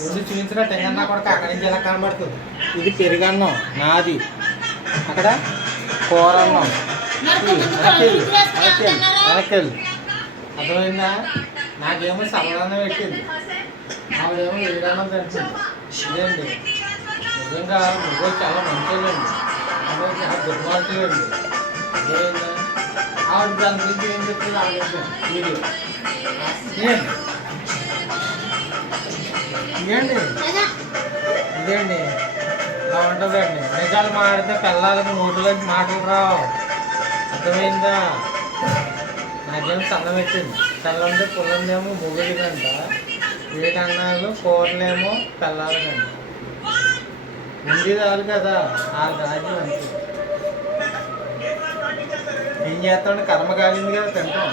రెండు చూపించిన టెంగన్నా కూడా అక్కడి నుంచి ఎలా కనబడుతుంది. ఇది పెరుగన్నం నాది, అక్కడ కూర అన్నం వెనకెళ్ళి అర్థమైందా. నాకేమో సల్లదన్నం పెట్టింది, ఆవిడేమో వేడన్నం తింటుంది. ఇదేంటి నిజంగా నువ్వు చాలా మంచిదండి, ఆవిడ చాలా దుర్మార్గులండి. అర్థమైందా. ఆవిడ దాని గురించి ఏం చెప్తుంది ఆలోచన వీడియో ఇదేంటి ఇదేంటి ఇలా ఉంటుందండి. నిజాలు మాడితే పిల్లలకి నోట్లోకి మాటలు రావు. అర్థమైందా. నాకేమో చల్ల పెట్టింది, చల్ల ఉంటే పుల్లందేమో మొగుడికంట, వీటన్నాళ్ళు కూరలేమో పిల్లలకంట. ఉంది చాలు కదా వాళ్ళ రాజ్యం అంతే. ఏం చేస్తామంటే కర్మ కాలింది కదా తింటాం.